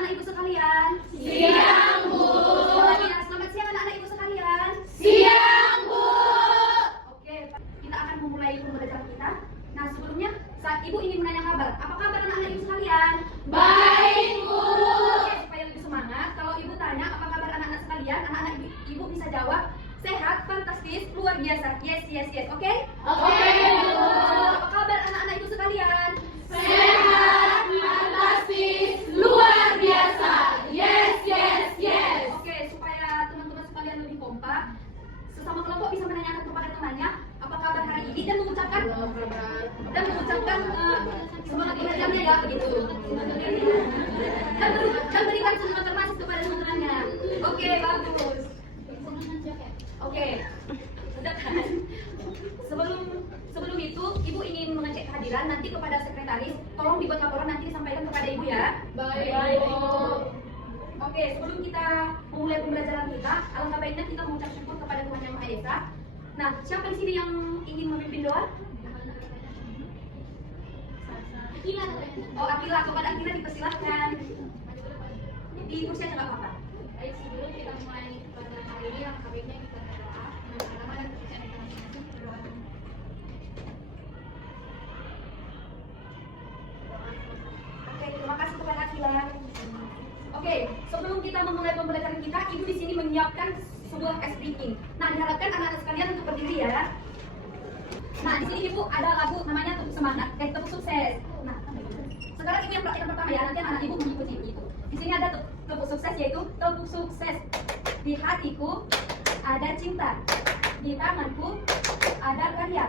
anak-anak ibu sekalian? Siang, Bu. Selamat siang anak-anak ibu sekalian. Siang, Bu. Oke, kita akan memulai pembelajaran kita. Nah, sebelumnya saat ibu ingin menanya kabar. Apa kabar anak-anak ibu sekalian? Baik, Bu. Oke, supaya lebih semangat, kalau ibu tanya apa kabar anak-anak sekalian, anak-anak ibu bisa jawab sehat, fantastis, luar biasa. Yes, yes, yes. Oke? Oke, Bu. Apa kabar anak-anak ibu sekalian? Sehat, fantastis, luar biasa. Yes, yes, yes. Oke, supaya teman-teman sekalian lebih kompak, sesama kelompok bisa menanyakan kepada temannya apa kabar hari ini dan mengucapkan semangat belajarnya ya begitu. Dan berikan senyuman termasuk kepada teman-temannya. Oke, bagus. Oke, sudah kan? Sebelum itu, ibu ingin mengecek kehadiran nanti kepada sekretaris. Tolong dibuat laporan nanti disampaikan kepada ibu ya. Baik, Bu. Oke, sebelum kita memulai pembelajaran kita, alangkah baiknya kita mengucap syukur kepada Tuhan Yang Maha Esa. Nah, siapa di sini yang ingin memimpin doa? Oh, Akila, kepada Akila dipersilahkan. Di kursi aja nggak apa-apa. Baik, sebelum kita mulai pelajaran hari ini, yang baiknya kita berdoa bersama dan pekerjaan kita masing-masing berdoa. Oke, terima kasih kepada Akila. Oke, sebelum kita memulai pembelajaran kita, ibu di sini menyiapkan sebuah case speaking. Nah, diharapkan anak-anak sekalian untuk berdiri ya. Nah, di sini ibu ada lagu namanya Tepuk Semangat, Tepuk Sukses. Nah, sekarang ibu yang pertama ya, nanti anak ibu mengikuti itu. Di sini ada tepuk sukses, yaitu tepuk sukses. Di hatiku ada cinta, di tanganku ada karya,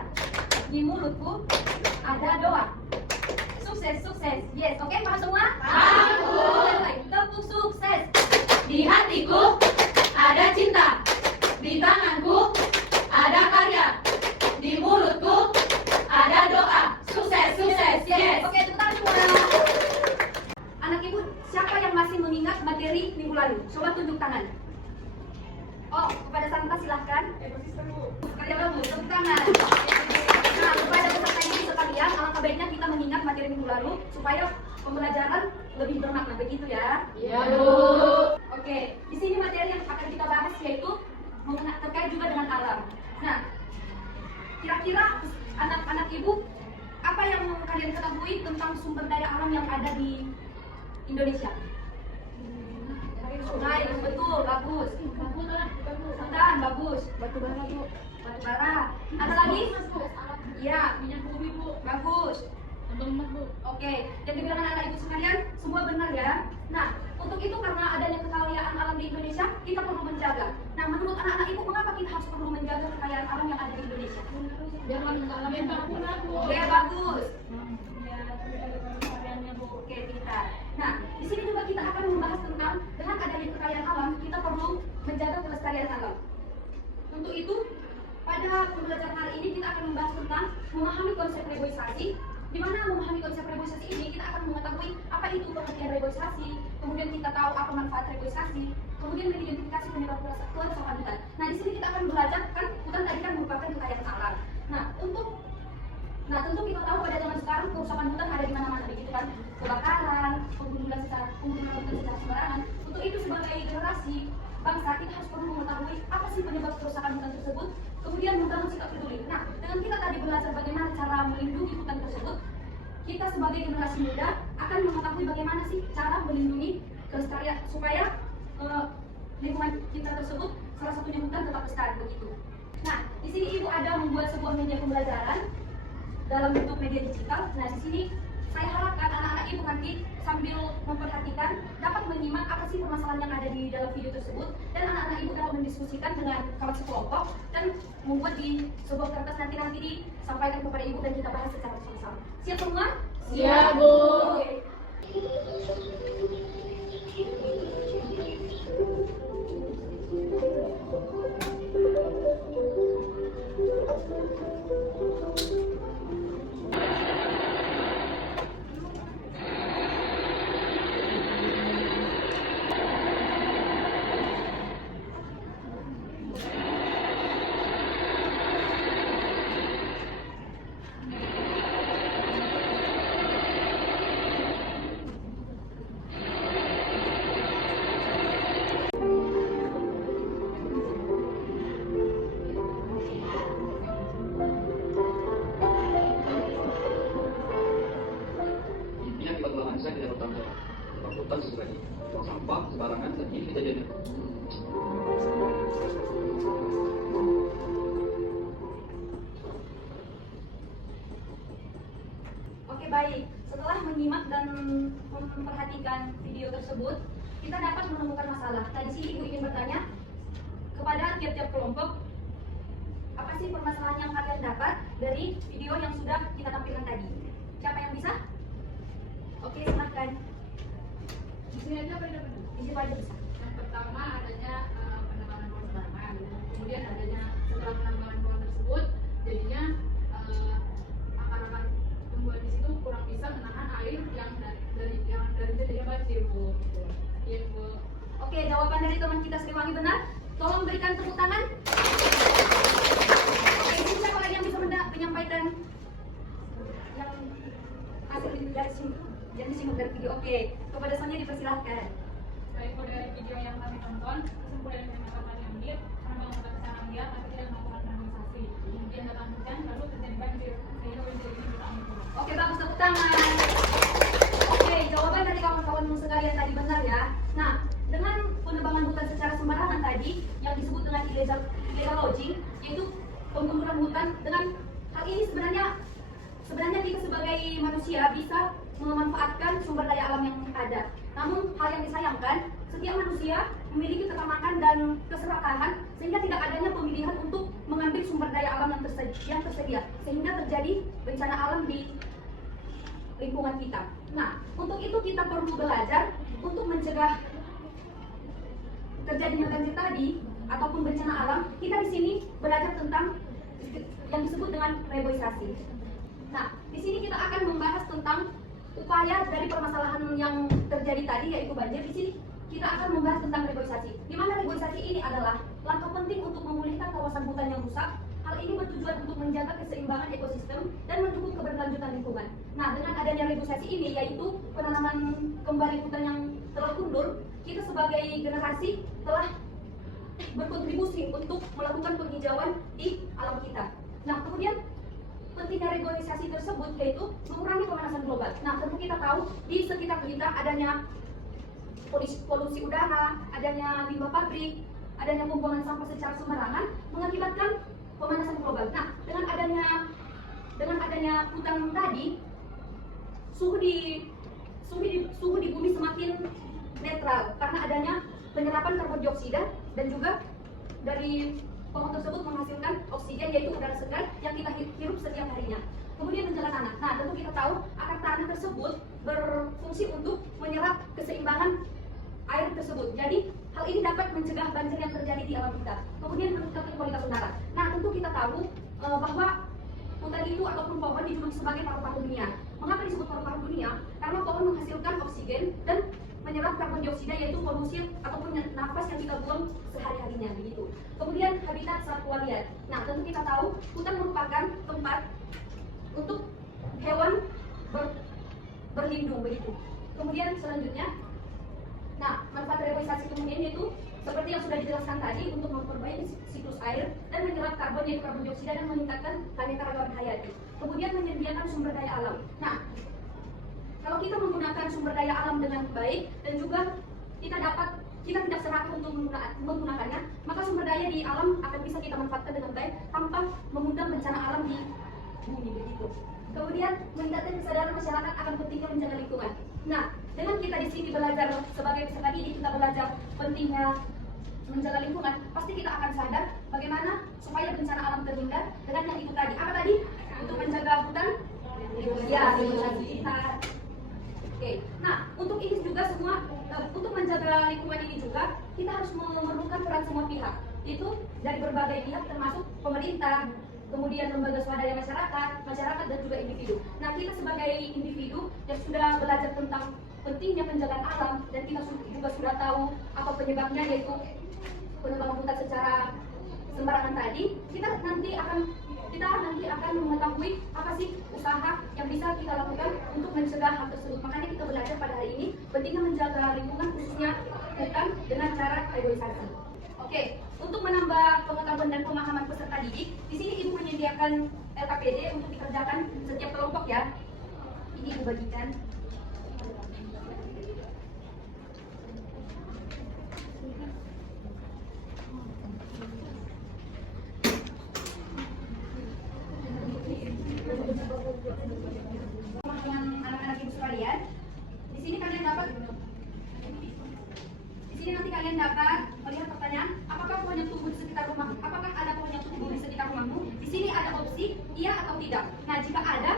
di mulutku ada doa. Sukses, sukses. Yes, oke, paham semua? Paham, Bu. Tepuk sukses. Di hatiku ada cinta, di tanganku ada karya, di mulutku ada doa. Sukses, sukses, yes. Oke, tepuk tangan semua. Anak ibu, siapa yang masih mengingat materi minggu lalu? Coba tunjuk tangan. Oh, kepada Santa silahkan. Kerja bagus, tepuk tangan. Nah, kepada peserta ini sekalian, alangkah baiknya kita mengingat materi minggu lalu supaya pembelajaran lebih bermakna, begitu ya? Iya, Bu. Oke, di sini materi yang akan kita bahas yaitu terkait juga dengan alam. Nah, kira-kira anak-anak ibu, apa yang kalian ketahui tentang sumber daya alam yang ada di Indonesia? Sungai, betul, bagus. Hutan, bagus. Batu bara, Bu. Batu bara. Ada lagi? Iya. Minyak bumi, Bu. Bagus. Lemak, Bu. Oke, yang dibilang anak ibu sekalian semua benar ya. Nah, untuk itu karena adanya kekayaan alam di Indonesia, kita perlu menjaga. Nah, menurut anak-anak ibu, mengapa kita harus perlu menjaga kekayaan alam yang ada di Indonesia? Biar alam yang tak punah, Bu. Oke, bagus. Variannya, Bu. Oke, kita. Nah, di sini juga kita akan membahas tentang dengan adanya kekayaan alam, kita perlu menjaga kelestarian alam. Untuk itu, pada pembelajaran hari ini kita akan membahas tentang memahami konsep reboisasi. Di mana memahami konsep reboisasi ini, kita akan mengetahui apa itu pengertian reboisasi, kemudian kita tahu apa manfaat reboisasi, kemudian mengidentifikasi penyebab kerusakan hutan. Nah, di sini kita akan belajar kan hutan tadi kan merupakan kekayaan alam. Nah, tentu kita tahu pada zaman sekarang kerusakan hutan ada di mana-mana, begitu kan? Kebakaran, pembunuhan hutan secara sembarangan. Untuk itu sebagai generasi bangsa kita harus perlu mengetahui apa sih penyebab kerusakan hutan tersebut, kemudian membangun sikap peduli. Nah, dengan kita tadi belajar bagaimana cara melindungi hutan tersebut, kita sebagai generasi muda akan mengetahui bagaimana sih cara melindungi kelestarian supaya lingkungan kita tersebut salah satunya hutan tetap lestari begitu. Nah, di sini ibu ada membuat sebuah media pembelajaran dalam bentuk media digital. Nah, di sini saya harapkan anak-anak ibu nanti sambil memperhatikan dapat menyimak apa sih permasalahan yang ada di dalam video tersebut, dan anak-anak ibu dapat mendiskusikan dengan kawan sekelompok dan membuat di sebuah kertas nanti disampaikan kepada ibu dan kita bahas secara bersama-sama. Siap semua? Siap, Bu. Oke. lagi. Buang sampah sembarangan dan ini kejadiannya. Oke, baik. Setelah menyimak dan memperhatikan video tersebut, kita dapat menemukan masalah. Nah, di sini Ibu ingin bertanya kepada tiap-tiap kelompok, apa sih permasalahan yang kalian dapat dari video yang sudah kita tampilkan tadi? Siapa yang bisa? Oke, silahkan. Di sini aja apa tidak benar? Di situ aja bisa. Yang pertama adanya penambangan ruang sembarangan. Kemudian adanya setelah penambangan ruang tersebut, jadinya akar-akar tumbuhan di situ kurang bisa menahan air yang dari jadinya banjir, Bu. Iya, Bu. Oke, jawaban dari teman kita Sriwangi benar. Tolong berikan tepuk tangan. Oke, ini siapa lagi yang bisa menyampaikan yang hasil yang disimak dari video? Oke, kepada Sonia dipersilahkan. Baik, dari video yang kami tonton, kesimpulan yang kami ambil, penambangan obat sekarang dia tapi tidak melakukan normalisasi. Kemudian datang hujan, lalu terjadi banjir, sehingga banjir ini berakhir. Oke, bagus, tepuk tangan. Oke, jawaban dari kawan-kawan sekalian tadi benar ya. Nah, dengan penebangan hutan secara sembarangan tadi yang disebut dengan illegal logging, yaitu penggundulan hutan, dengan hal ini sebenarnya kita sebagai manusia bisa memanfaatkan sumber daya alam yang ada. Namun hal yang disayangkan, setiap manusia memiliki ketamakan dan keserakahan sehingga tidak adanya pemilihan untuk mengambil sumber daya alam yang tersedia sehingga terjadi bencana alam di lingkungan kita. Nah, untuk itu kita perlu belajar untuk mencegah terjadinya banjir tadi ataupun bencana alam. Kita di sini belajar tentang yang disebut dengan reboisasi. Nah, di sini kita akan membahas tentang upaya dari permasalahan yang terjadi tadi, yaitu banjir. Di sini kita akan membahas tentang reboisasi. Di mana reboisasi ini adalah langkah penting untuk memulihkan kawasan hutan yang rusak. Hal ini bertujuan untuk menjaga keseimbangan ekosistem dan mendukung keberlanjutan lingkungan. Nah, dengan adanya reboisasi ini, yaitu penanaman kembali hutan yang telah mundur, kita sebagai generasi telah berkontribusi untuk melakukan penghijauan di alam kita. Nah, kemudian pentingnya reboisasi tersebut yaitu mengurangi pemanasan global. Nah, tentu kita tahu di sekitar kita adanya polusi udara, adanya limbah pabrik, adanya pembuangan sampah secara sembarangan mengakibatkan pemanasan global. Nah, dengan adanya hutan tadi, suhu di bumi semakin netral karena adanya penyerapan karbon dioksida dan juga dari pohon tersebut menghasilkan oksigen, yaitu udara segar yang kita hirup setiap harinya. Kemudian menjaga tanah. Nah, tentu kita tahu akar tanah tersebut berfungsi untuk menyerap keseimbangan air tersebut. Jadi hal ini dapat mencegah banjir yang terjadi di alam kita. Kemudian meningkatkan kualitas udara. Nah, tentu kita tahu bahwa hutan itu ataupun pohon dijuluki sebagai paru-paru dunia. Mengapa disebut paru-paru dunia? Karena pohon menghasilkan oksigen dan menyerap karbon dioksida, yaitu polusi ataupun nafas yang kita buang sehari-harinya begitu. Kemudian habitat satwa liar. Nah, tentu kita tahu hutan merupakan tempat untuk hewan berlindung begitu. Kemudian selanjutnya, nah, manfaat reboisasi kemudian yaitu seperti yang sudah dijelaskan tadi untuk memperbaiki siklus air dan menyerap karbon, yaitu karbon dioksida, dan meningkatkan keanekaragaman hayati. Kemudian menyediakan sumber daya alam. Nah, kalau kita menggunakan sumber daya alam dengan baik dan juga kita tidak serakah untuk menggunakannya, maka sumber daya di alam akan bisa kita manfaatkan dengan baik tanpa mengundang bencana alam di bumi begitu. Kemudian meningkatkan kesadaran masyarakat akan pentingnya menjaga lingkungan. Nah, dengan kita di sini belajar sebagai peserta didik, kita belajar pentingnya menjaga lingkungan, pasti kita akan sadar bagaimana supaya bencana alam terhindar dengan yang itu tadi. Apa tadi? Untuk menjaga hutan, ya, reboisasi kita. Oke. Nah, untuk ini juga untuk menjaga lingkungan ini juga kita harus memerlukan peran semua pihak. Itu dari berbagai pihak termasuk pemerintah, kemudian lembaga swadaya masyarakat dan juga individu. Nah, kita sebagai individu yang sudah belajar tentang pentingnya penjagaan alam dan kita juga sudah tahu apa penyebabnya, yaitu penebangan hutan secara sembarangan tadi, kita nanti akan mengetahui apa sih usaha yang bisa kita lakukan untuk mencegah hal tersebut. Makanya kita belajar pada hari ini pentingnya menjaga lingkungan, khususnya hutan, dengan cara reboisasi. Oke, untuk menambah pengetahuan dan pemahaman peserta didik, di sini Ibu menyediakan LKPD untuk dikerjakan setiap kelompok ya. Ini Ibu bagikan. kalian dapat melihat pertanyaan, apakah pohon yang tumbuh di sekitar rumah, apakah ada pohon yang tumbuh di sekitar rumahmu? Di sini ada opsi iya atau tidak. Nah, jika ada,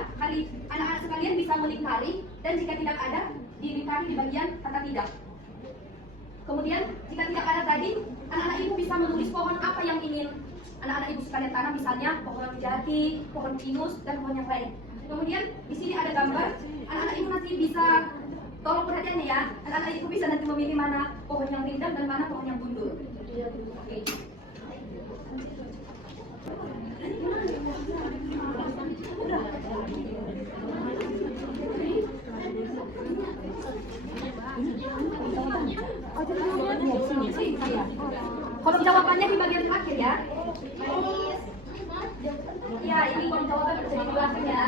anak-anak sekalian bisa melingkari, dan jika tidak ada, dilingkari di bagian kata tidak. Kemudian, jika tidak ada tadi, anak-anak ibu bisa menulis pohon apa yang ingin anak-anak ibu sekalian tanam, misalnya pohon jati, pohon pinus, dan pohon yang lain. Kemudian, di sini ada gambar, anak-anak ibu nanti bisa, tolong perhatiannya ya, anak-anak ibu bisa nanti memilih mana pohon yang rindang dan mana pohon yang gundul. Oke. Kolom jawabannya di bagian terakhir ya. Ya, ini kolom jawaban bisa di belakang ya.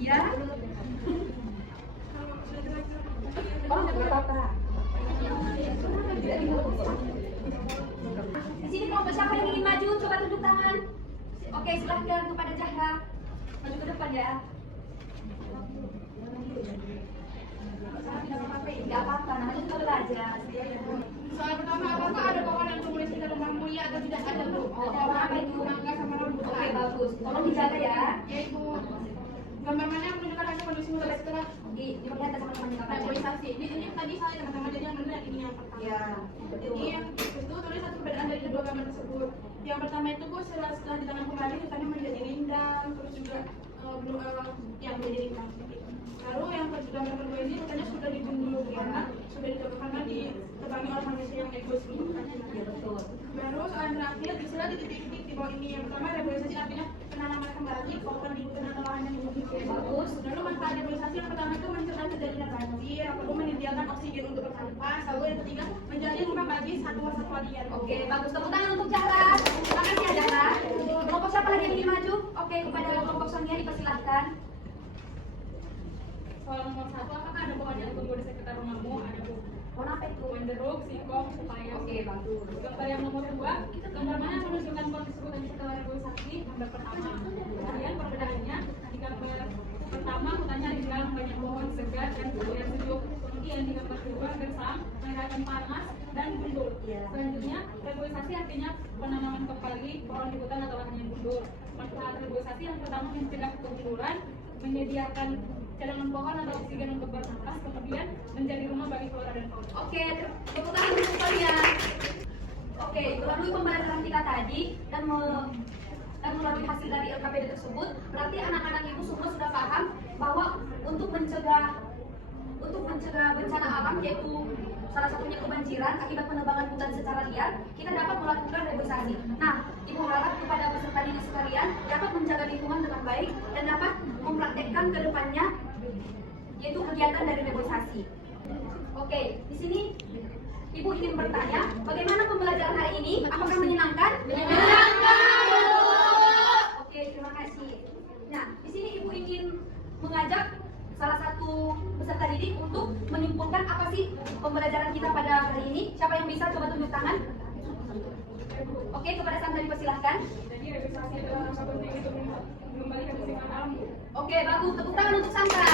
Ya. Oh, nggak apa-apa. Di sini kelompok siapa yang ingin maju? Coba tunjuk tangan. Oke, silahkan kepada Zahra. Maju ke depan ya. Tidak apa-apa, nanti kita belajar. Soal pertama, apakah ada pohon yang tumbuh di sekitar rumahmu ya atau tidak ada, Bu? Ada apa itu? Mangga sama rambutan. Oke, bagus. Tolong dijaga ya. Ya, Ibu. Gambar mana yang menunjukkan hasil kondisi mulai setelah Diperlihatkan sama teman-teman. naturalisasi? Ini tadi saya teman-teman, jadi yang benar ini yang pertama. Ya, Jadi yang itu tulis satu perbedaan dari kedua gambar tersebut. Yang pertama itu, Bu, setelah ditanam kembali hutannya menjadi rindang, terus juga yang menjadi rindang. Lalu yang gambar kedua ini hutannya sudah digundul karena sudah ditemukan karena ditebangi oleh manusia yang egois ini. ya betul. Baru soal terakhir istilah di titik-titik di bawah ini. Yang pertama reboisasi artinya penanaman kembali pohon di hutan atau lahan yang membutuhkan. Bagus. Lalu manfaat reboisasi yang pertama itu mencegah terjadinya banjir, lalu menyediakan oksigen untuk bernapas. Lalu yang ketiga menjadi rumah bagi satwa-satwa liar. Oke, bagus. Tepuk tangan untuk Zahra. Terima kasih ya Zahra. Kelompok siapa lagi yang ingin maju? Oke, kepada kelompok Sonia dipersilahkan. Soal nomor 1, apakah ada pohon yang tumbuh di sekitar rumahmu? Ada, Bu. Pohon apa itu? Wenderuk, singkong, pepaya. Oke, bagus. Gambar yang nomor 2, gambar mana yang menunjukkan kondisi hutan setelah reboisasi? Gambar pertama. Kemudian perbedaannya di gambar pertama hutannya rindang, banyak pohon segar dan udara sejuk. Kemudian di gambar kedua gersam, mengenakan panas dan gundul. Selanjutnya reboisasi artinya penanaman kembali pohon di hutan atau lahan yang gundul. Manfaat reboisasi yang pertama mencegah kegundulan, menyediakan cadangan pohon atau oksigen untuk bernapas, kemudian menjadi rumah bagi flora dan fauna. Oke, tepuk tangan untuk kalian. Oke, melalui pembelajaran kita tadi dan melalui hasil dari LKPD tersebut, berarti anak-anak ibu semua sudah paham bahwa untuk mencegah bencana alam, yaitu salah satunya kebanjiran akibat penebangan hutan secara liar, kita dapat melakukan reboisasi. Nah, ibu harap kepada peserta didik sekalian dapat menjaga lingkungan dengan baik dan dapat mempraktekkan ke depannya, yaitu kegiatan dari reboisasi. Oke, di sini ibu ingin bertanya, bagaimana pembelajaran hari ini? Apakah menyenangkan? Menyenangkan. Oke, terima kasih. Nah, di sini ibu ingin mengajak salah satu peserta didik untuk menyimpulkan apa sih pembelajaran kita pada hari ini. Siapa yang bisa coba tunjuk tangan? Oke, kepada Sandra dipersilahkan. Jadi reboisasi adalah salah satu yang itu kembali ke keseimbangan alam. Oke, bagus. Tepuk tangan untuk Sandra.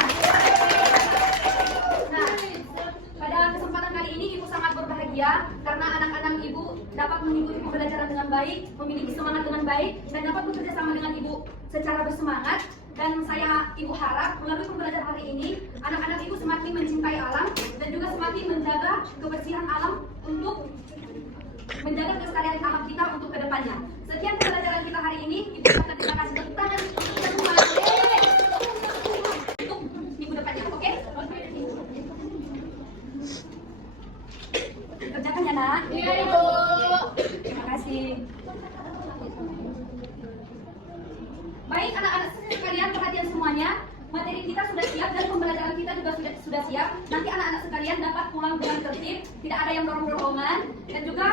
Nah, pada kesempatan kali ini ibu sangat berbahagia karena anak-anak ibu dapat mengikuti pembelajaran dengan baik, memiliki semangat dengan baik, dan dapat bekerja sama dengan ibu secara bersemangat. Dan ibu harap melalui pembelajaran hari ini, anak-anak ibu semakin mencintai alam dan juga semakin menjaga kebersihan alam untuk menjaga kelestarian alam kita untuk kedepannya. Sekian pembelajaran kita hari ini. Ibu akan kita kasih tepuk tangan semua untuk minggu depannya. Oke? Dikerjakan ya nak? Iya, Ibu. Terima kasih. Baik anak-anak sekalian, perhatian semuanya. Materi kita sudah siap dan pembelajaran kita juga sudah siap. Nanti anak-anak sekalian dapat pulang dengan tertib, tidak ada yang dorong-dorongan, dan juga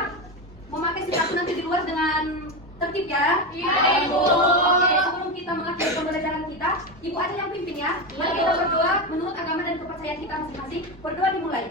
memakai sepatu nanti di luar dengan tertib ya. Iya, Ibu. Oke, sebelum kita mengakhiri pembelajaran kita, ibu aja yang pimpin ya. Mari kita berdoa menurut agama dan kepercayaan kita masing-masing. Berdoa dimulai.